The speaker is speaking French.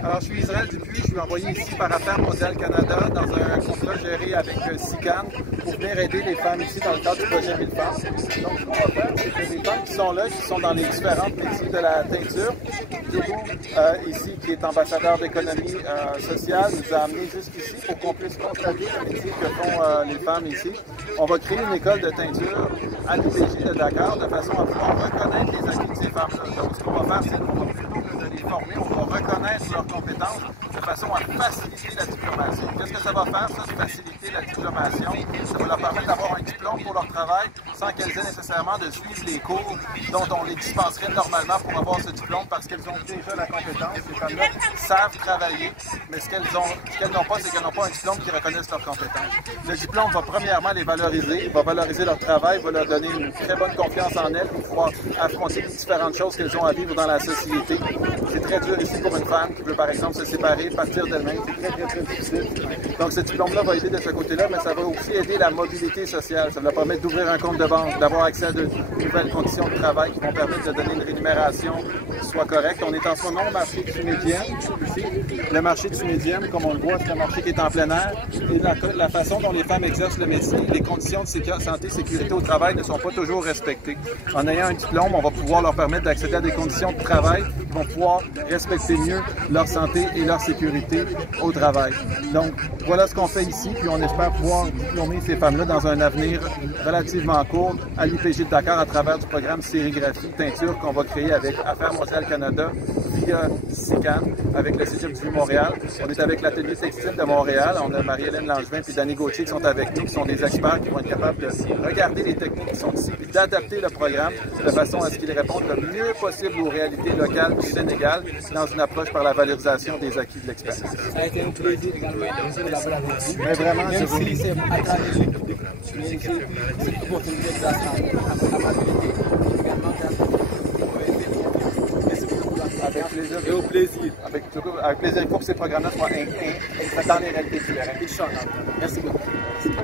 Alors, je suis Israël Dupuis, je suis envoyé ici par Affaires mondiales Canada dans un contrat géré avec SICAN pour venir aider les femmes ici dans le cadre du projet 1000 femmes. Donc, ce qu'on va faire, c'est que les femmes qui sont là, qui sont dans les différents métiers de la teinture, Diogo, ici, qui est ambassadeur d'économie sociale, nous a amenés jusqu'ici pour qu'on puisse constater le métier que font les femmes ici. On va créer une école de teinture à l'UPJ de Dakar de façon à pouvoir reconnaître les acquis de ces femmes-là. Donc, ce qu'on va faire, c'est qu'on va plutôt que de les former, on va reconnaître leurs compétences de façon à faciliter la diplomation. Qu'est-ce que ça va faire, ça, de faciliter la diplomation? Ça va leur permettre d'avoir un diplôme pour leur travail sans qu'elles aient nécessairement de suivre les cours dont on les dispenserait normalement pour avoir ce diplôme parce qu'elles ont déjà la compétence. Ces femmes-là savent travailler, mais ce qu'elles n'ont pas, c'est qu'elles n'ont pas un diplôme qui reconnaisse leurs compétences. Le diplôme va premièrement les valoriser, va valoriser leur travail, va leur donner une très bonne confiance en elles pour pouvoir affronter les différentes choses qu'elles ont à vivre dans la société. C'est très dur ici pour une femme qui veut par exemple se séparer, partir d'elle-même. C'est très difficile. Donc ce diplôme-là va aider de ce côté-là, mais ça va aussi aider la mobilité sociale. Ça va leur permettre d'ouvrir un compte de banque, d'avoir accès à de nouvelles conditions de travail qui vont permettre de donner une rémunération qui soit correcte. On est en ce moment au marché du Médium, ici. Le marché du Médium, comme on le voit, c'est un marché qui est en plein air. Et la façon dont les femmes exercent le métier, les conditions de santé et sécurité au travail ne sont pas toujours respectées. En ayant un diplôme, on va pouvoir leur permettre d'accéder à des conditions de travail qui vont pouvoir respecter mieux leur santé et leur sécurité au travail. Donc, voilà ce qu'on fait ici, puis on espère pouvoir diplômer ces femmes-là dans un avenir relativement court à l'UPJ de Dakar à travers du programme Sérigraphie Teinture qu'on va créer avec Affaires mondiales Canada via SICAN, avec le Cégep du Vieux-Montréal. On est avec l'Atelier textile de Montréal. On a Marie-Hélène Langevin et Danny Gauthier qui sont avec nous, qui sont des experts qui vont être capables de regarder les techniques qui sont ici, puis d'adapter le programme de façon à ce qu'il réponde le mieux possible aux réalités locales du Sénégal dans une approche par la valorisation des acquis de l'expérience. Ça a été un plaisir également de collaborer avec vous. Mais vraiment, même si c'est à travers cette opportunité de la avec plaisir. Et au plaisir. Avec plaisir pour que ces programmes-là soient dans les réalités du terrain. Inch'Allah. Merci beaucoup. Merci.